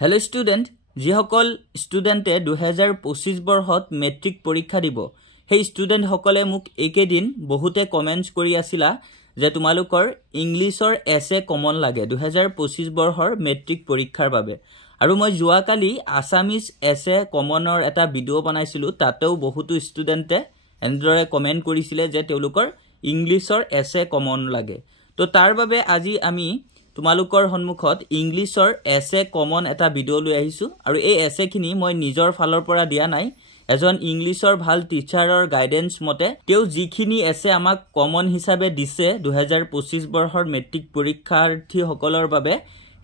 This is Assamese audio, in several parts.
हेलो स्टूडेंट जिসকল स्टूडेंटे 2025 বৰ্ষত মেট্ৰিক পৰীক্ষা দিব সেই স্টুডেন্ট সকলে মোক একেদিন বহুতে কমেন্টস কৰি আছিলা যে তোমালোকৰ ইংলিছৰ এছে কমন লাগে 2025 বৰ্ষৰ মেট্ৰিক পৰীক্ষাৰ বাবে আৰু মই যোৱাকালি আসামিজ এছে কমনৰ এটা ভিডিও বনাইছিলো তাতেও বহুতো স্টুডেন্টে এনেদৰে কমেন্ট কৰিছিলে যে তেওঁলোকৰ ইংলিছৰ এছে কমন লাগে তো তাৰ বাবে আজি আমি তোমালোকৰ সন্মুখত ইংলিছৰ এছে কমন এটা ভিডিও লৈ আহিছো আৰু এই এছেখিনি মই নিজৰ ফালৰ পৰা দিয়া নাই এজন ইংলিছৰ ভাল টিচাৰৰ গাইডেন্স মতে তেও যিখিনি এছে আমাক কমন হিচাপে দিছে 2025 বৰ্ষৰ মেট্ৰিক পৰীক্ষাৰ্থী সকলৰ বাবে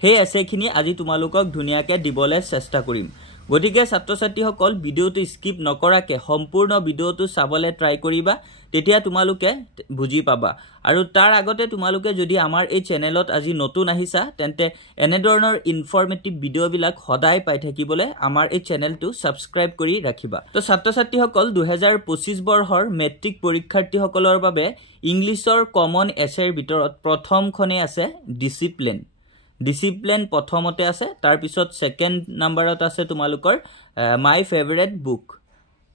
হে এছেখিনি আজি তোমালোকক ধুনিয়াকে দিবলে চেষ্টা কৰিম গতিকে ছাত্ৰ-ছাত্ৰী সকল ভিডিওটো স্কিপ নকৰাকে সম্পূৰ্ণ ভিডিওটো চাবলে ট্ৰাই কৰিবা তেতিয়া তোমালোকে বুজি পাবা আৰু তাৰ আগতে তোমালোকে যদি আমাৰ এই চেনেলত আজি নতুন আহিছা তেন্তে এনে ধৰণৰ ইনফৰমেটিভ ভিডিও বিলাক সদায় পাই থাকিবলে আমাৰ এই চেনেলটো সাবস্ক্ৰাইব কৰি ৰাখিবা তো ছাত্ৰ-ছাত্ৰী সকল 2025 বৰ্ষৰ মেট্ৰিক পৰীক্ষাৰ্থী সকলৰ বাবে ইংলিছৰ কমন এছেৰ ভিতৰত প্ৰথমখনে আছে ডিসিপ্লিন প্ৰথমতে আছে তাৰ পিছত সেকেন্ড নম্বৰত আছে তোমালোকৰ মাই ফেভাৰিট বুক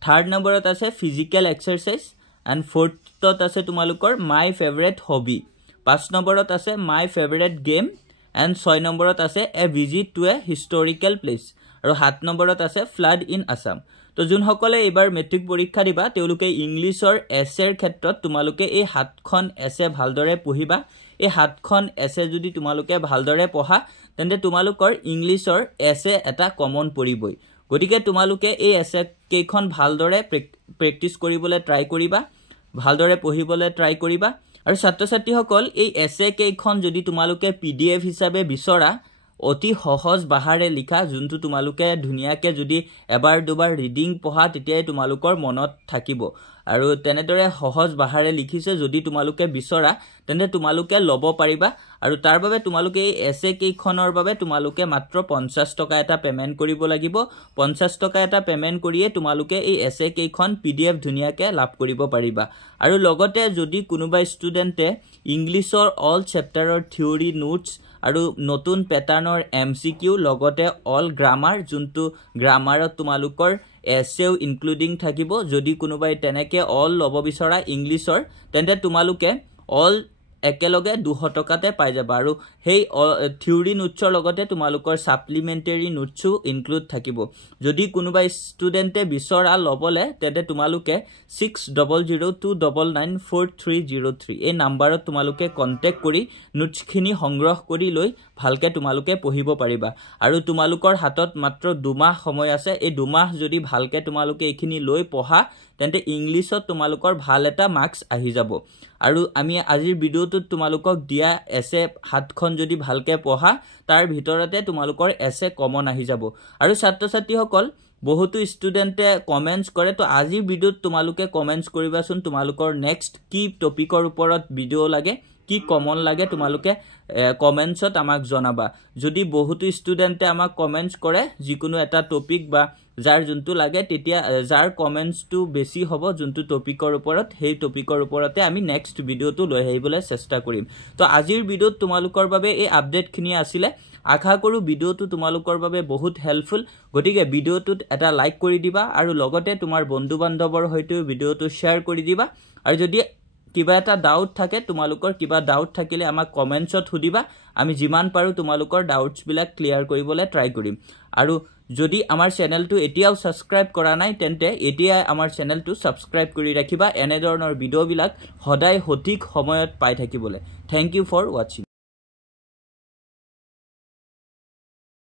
থাৰ্ড নম্বৰত আছে ফিজিক্যাল এক্সাৰসাইজ and fourth আছে তোমালোকৰ মাই ফেভাৰিট হবি 5 নম্বৰত আছে মাই ফেভাৰিট গেম and 6 নম্বৰত আছে a visit to A historical place আৰু 7 নম্বৰত আছে ফ্লাড ইন আসাম তো যোন সকলে এবাৰ মেট্ৰিক পৰীক্ষা দিবা তেওঁলোকে ইংলিছৰ এছেৰ ক্ষেত্ৰত তোমালোকে এই 7খন এছে ভালদৰে পঢ়িবা এই 7খন এছে যদি তোমালোকে ভালদৰে পঢ়া তেন্তে তোমালোকৰ ইংলিছৰ এছে এটা কমন পৰিবই গতিকে তোমালোকে এই এছে কেইখন ভালদৰে প্ৰেক্টিস কৰিবলৈ ট্ৰাই কৰিবা ভালদৰে পঢ়িবলৈ ট্ৰাই কৰিবা আৰু ছাত্ৰ-ছাত্ৰী সকল এই এছে কেইখন যদি তোমালোকে পিডিএফ হিচাপে বিচৰা অতি সহজ ভাষাৰে লিখা যোনটো তোমালোকে ধুনিয়াকে যদি এবাৰ দুবাৰ ৰিডিং পঢ়া তেতিয়াই তোমালোকৰ মনত থাকিব আৰু তেনেদৰে সহজ ভাষাৰে লিখিছে যদি তোমালোকে বিচৰা তেন্তে তোমালোকে লব পাৰিবা আৰু তাৰ বাবে তোমালোকে এই এছে কেইখনৰ বাবে তোমালোকে মাত্ৰ 50 টকা এটা পেমেন্ট কৰিব লাগিব 50 টকা এটা পেমেন্ট কৰিয়ে তোমালোকে এই এছে কেইখন পিডিএফ ধুনিয়াকে লাভ কৰিব পাৰিবা আৰু লগতে যদি কোনোবা ষ্টুডেন্টে ইংলিছৰ অল চেপ্টাৰৰ থিওৰি নোটস আৰু নতুন প্যাটাৰ্নৰ এমসিকিউ লগতে অল গ্ৰামাৰ যোনটো গ্ৰামাৰত তোমালোকৰ এছেও ইনক্লুডিং থাকিব যদি কোনোবাই তেনেকে অল লব বিচৰা ইংলিছৰ তেন্তে তোমালোকে অল একেলগে 200 টকাতে পাই যাবা আৰু হেই থিওৰি নোটছৰ লগতে তোমালোকৰ সাপ্লিমেন্টাৰী নোটছও ইনক্লুড থাকিব যদি কোনোবা ষ্টুডেন্টে বিচৰা লবলে তেন্তে তোমালোকে 6002994303 এই নম্বৰত তোমালোকে কন্টাক্ট কৰি নোটছখিনি সংগ্ৰহ কৰি লৈ ভালকে তোমালোকে পঢ়িব পাৰিবা আৰু তোমালোকৰ হাতত মাত্ৰ 2 মাহ সময় আছে এই 2 মাহ যদি ভালকে তোমালোকে এখিনি লৈ পঢ়া তেন্তে ইংলিছত তোমালোকৰ ভাল এটা মাৰ্কস আহি যাব আৰু আমি আজিৰ ভিডিওটোত তোমালোকক দিয়া এছে 7খন যদি ভালকে পঢ়া তাৰ ভিতৰতে তোমালোকৰ এছে কমন আহি যাব আৰু ছাত্ৰ-ছাত্ৰী সকল বহুতো ষ্টুডেন্টে কমেন্টস কৰে তো আজিৰ ভিডিওত তোমালোকে কমেন্টস কৰিবাচোন তোমালোকৰ নেক্সট কি টপিকৰ ওপৰত ভিডিও লাগে কি কমন লাগে তোমালোকে কমেন্টছত আমাক জনাবা যদি বহুতো ষ্টুডেন্টে আমাক কমেন্টস কৰে যিকোনো এটা টপিক বা যাৰ যোনটো লাগে তেতিয়া যাৰ কমেন্টসটো বেছি হ'ব যোনটো টপিকৰ ওপৰত সেই টপিকৰ ওপৰতে আমি নেক্সট ভিডিওটো লৈ আহিবলৈ চেষ্টা কৰিম তো আজিৰ ভিডিওত তোমালোকৰ বাবে এই আপডেটখিনি আছিল আশা কৰো ভিডিওটো তোমালোকৰ বাবে বহুত হেল্পফুল গতিকে ভিডিওটোত এটা লাইক কৰি দিবা আৰু লগতে তোমাৰ বন্ধু-বান্ধৱৰ হৈতে ভিডিওটো শেয়াৰ কৰি দিবা আৰু যদি কিবা এটা ডাউট থাকে তোমালোকৰ কিবা ডাউট থাকিলে আমাক কমেন্টছত হুদিবা আমি যিমান পাৰো তোমালোকৰ ডাউটস বিলাক ক্লিয়াৰ কৰিবলৈ ট্ৰাই কৰিম আৰু যদি আমাৰ চেনেলটো এতিয়াও সাবস্ক্ৰাইব কৰা নাই তেন্তে এতিয়া আমাৰ চেনেলটো সাবস্ক্ৰাইব কৰি ৰাখিবা এনে ধৰণৰ ভিডিও বিলাক সদায় সঠিক সময়ত পাই থাকিবলৈ থ্যাংক ইউ ফৰ ওয়াচিং